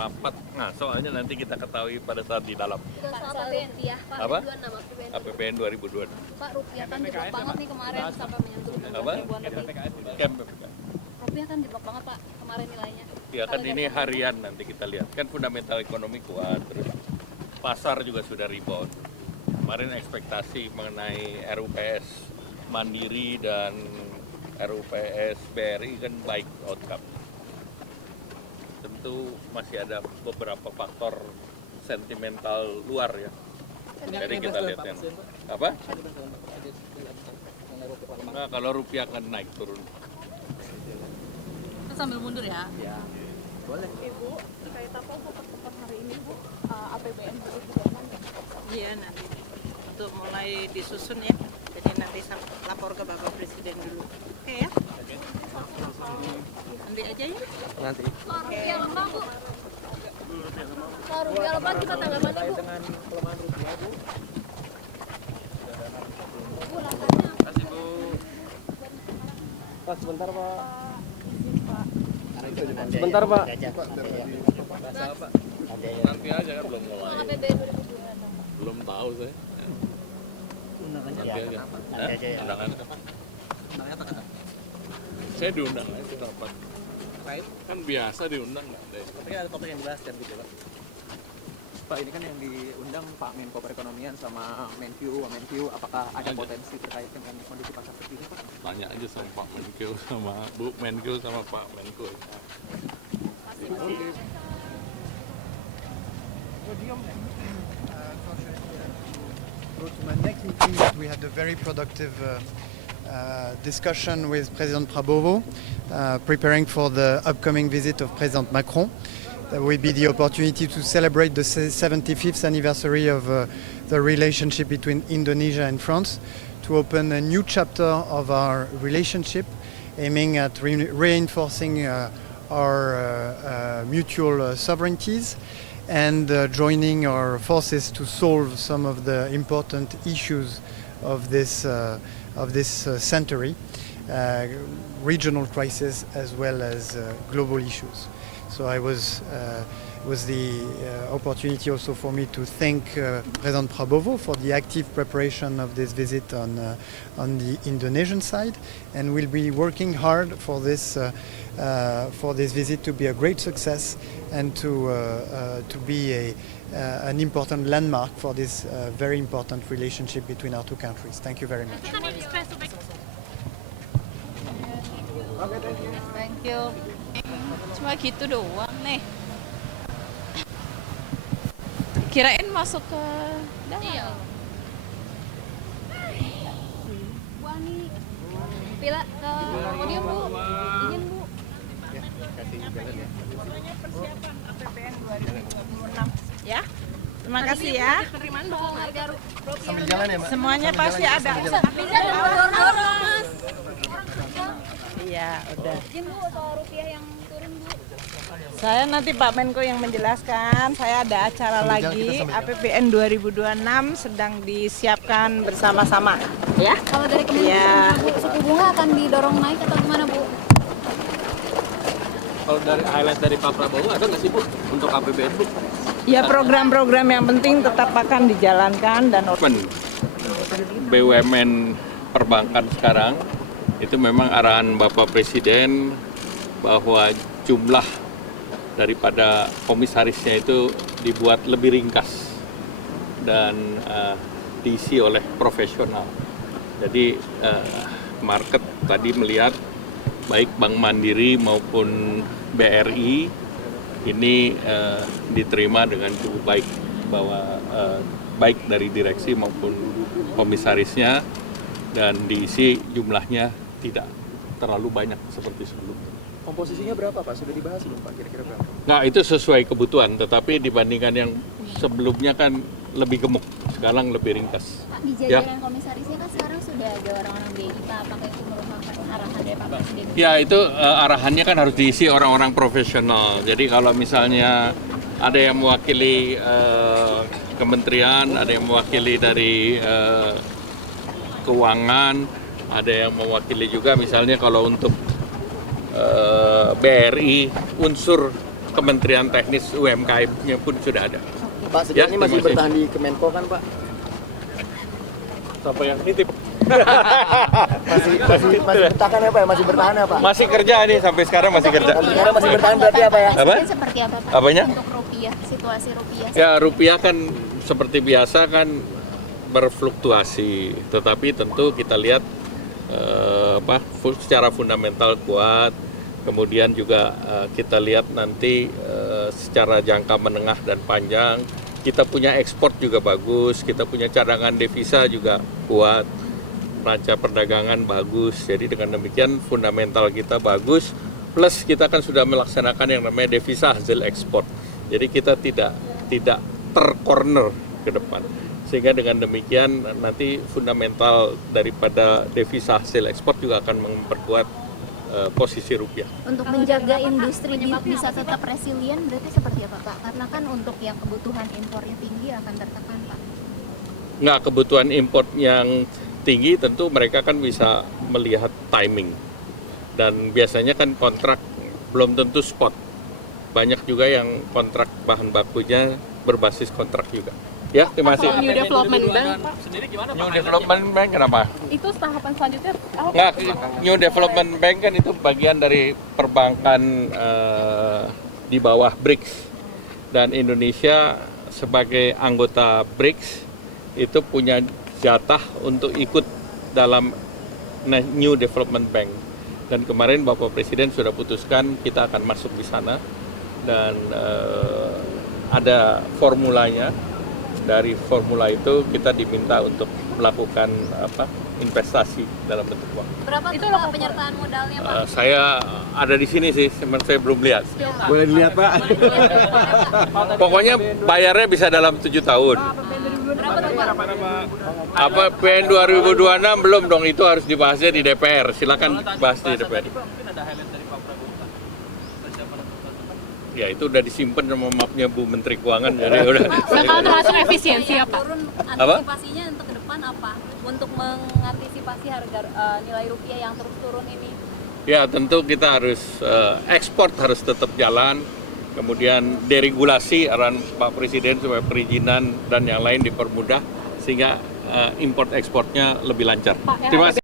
rapat. Nah, soalnya nanti kita ketahui pada saat di dalam. Soal rupiah, Pak. Apa? 26, APBN 2022. Pak, rupiah kan jeblok banget nih kemarin sampai menyentuh Apa? ribuan lebih. Camp. Rupiah kan jeblok banget, Pak, kemarin nilainya. Ya kan ini harian nanti kita lihat. Kan fundamental ekonomi kuat, terus pasar juga sudah rebound. Kemarin ekspektasi mengenai RUPS Mandiri dan RUPS BRI kan baik outcome. Tentu masih ada beberapa faktor sentimental luar ya. Jadi kita lihat kan. Apa? Nah, kalau rupiah akan naik turun. Kita sambil mundur ya. Ya, boleh. Ibu, terkait apa Bu pertemuan hari ini Bu? APBN 2022. Iya nanti untuk mulai disusun ya. Jadi nanti lapor ke Bapak Presiden dulu. Oke ya? Nanti aja ya. Nanti. Rupiah lemah, Bu. Kalau rupiah lemah kita tanggal mana, Bu? Dengan pelemahan rupiah, Bu. Kasih Bu. Pak, sebentar, Pak. Sebentar, Pak. Nanti aja kan belum mulai. APBN 2022. Belum tahu saya. Nanti aja. Undangannya kapan? Saya diundang aja rapat. Kan biasa diundang nggak ada. Tapi ada topik yang dijelaskan gitu, Pak. Pak, ini kan yang diundang Pak Menko Perekonomian sama Menq, apakah ada potensi terkait dengan kondisi pasar seperti ini, Pak? Tanya aja sama Pak Menko sama Bu Menko sama Pak Menko. Go to my next meeting, but we had a very productive discussion with President Prabowo, preparing for the upcoming visit of President Macron. That will be the opportunity to celebrate the 75th anniversary of the relationship between Indonesia and France, to open a new chapter of our relationship, aiming at reinforcing our mutual sovereignties and joining our forces to solve some of the important issues of this century, regional crisis as well as global issues. So it was the opportunity also for me to thank President Prabowo for the active preparation of this visit on the Indonesian side, and we'll be working hard for this visit to be a great success and to be an important landmark for this very important relationship between our two countries. Thank you very much. Thank you. Cuma gitu doang nih. Kirain masuk ke dalam. Iya. Bu Ani, Pila ke podium, Bu. Izin, Bu. Semuanya persiapan APBN 2026. Ya. Terima kasih ya. Penerimaan Soal harga rupiah. Sambil jalan ya, Mbak? Semuanya pasti ada. Tapi jangan dorong-dorong, Mas. Iya, udah. Izin, Bu, soal rupiah yang turun, Bu. Saya nanti Pak Menko yang menjelaskan. Saya ada acara lagi APBN 2026 sedang disiapkan bersama-sama. Ya. Kalau dari Kementerian Bu, suku bunga akan didorong naik atau gimana, Bu? Kalau dari highlight dari Pak Prabowo ada nggak sih, Bu, untuk APBN, Bu? Ya, program-program yang penting tetap akan dijalankan dan BUMN perbankan sekarang itu memang arahan Bapak Presiden bahwa jumlah daripada komisarisnya itu dibuat lebih ringkas dan diisi oleh profesional. Jadi market tadi melihat baik Bank Mandiri maupun BRI ini diterima dengan cukup baik, bahwa baik dari direksi maupun komisarisnya, dan diisi jumlahnya tidak terlalu banyak seperti sebelumnya. Komposisinya berapa, Pak? Sudah dibahas belum, Pak? Kira-kira berapa? Nah, itu sesuai kebutuhan, tetapi dibandingkan yang sebelumnya kan lebih gemuk, sekarang lebih ringkas. Pak, di jajaran komisarisnya kan sekarang sudah ada orang-orang BI, Pak. Apakah itu merupakan arahan dari Pak Presiden? Ya, itu arahannya kan harus diisi orang-orang profesional. Jadi kalau misalnya ada yang mewakili kementerian, ada yang mewakili dari keuangan, ada yang mewakili juga misalnya kalau untuk BRI unsur Kementerian Teknis UMKM-nya pun sudah ada. Pak, sejauh ini terima masih kasih. bertahan di Kemenko kan Pak? Siapa yang nitip? Masih bertahan ya Pak? Masih bertahan ya Pak? Masih kerja nih, sampai sekarang masih kerja. Sampai sekarang masih bertahan berarti apa ya? Apa? Presiden seperti apa Pak? Apanya? Untuk rupiah, situasi rupiah. Ya, rupiah kan seperti biasa kan berfluktuasi, tetapi tentu kita lihat secara fundamental kuat. Kemudian juga kita lihat nanti secara jangka menengah dan panjang, kita punya ekspor juga bagus, kita punya cadangan devisa juga kuat, neraca perdagangan bagus. Jadi dengan demikian fundamental kita bagus, plus kita kan sudah melaksanakan yang namanya devisa hasil ekspor. Jadi kita tidak tercorner ke depan. Sehingga dengan demikian nanti fundamental daripada devisa hasil ekspor juga akan memperkuat posisi rupiah. Untuk menjaga industri bisa tetap resilient berarti seperti apa Pak? Karena kan untuk yang kebutuhan impornya tinggi akan tertekan Pak. Nggak, kebutuhan import yang tinggi tentu mereka kan bisa melihat timing. Dan biasanya kan kontrak belum tentu spot. Banyak juga yang kontrak bahan bakunya berbasis kontrak juga. Ya, terima kasih. New Development Bank, Pak, New Development Bank kenapa? itu tahapan selanjutnya apa? Nggak, New Development Bank kan itu bagian dari perbankan di bawah BRICS. Dan Indonesia sebagai anggota BRICS itu punya jatah untuk ikut dalam New Development Bank. Dan kemarin Bapak Presiden sudah putuskan kita akan masuk di sana dan ada formulanya. Dari formula itu kita diminta untuk melakukan investasi dalam bentuk uang. Berapa tuh Pak penyertaan modalnya Pak? Saya ada di sini sih, cuman saya belum lihat. Boleh dilihat Pak? Pokoknya bayarnya bisa dalam 7 tahun. Berapa tuh Pak? Apa PN 2026 belum dong, itu harus dibahasnya di DPR. Silakan bahas di DPR. Ya itu udah disimpan sama mapnya Bu Menteri Keuangan, jadi udah. Bakal termasuk efisiensi ya Pak? Turun antisipasinya untuk ke depan apa? Untuk mengantisipasi harga nilai rupiah yang terus turun ini? Ya tentu kita harus ekspor harus tetap jalan, kemudian deregulasi arahan Pak Presiden supaya perizinan dan yang lain dipermudah sehingga import ekspornya lebih lancar. Terima kasih.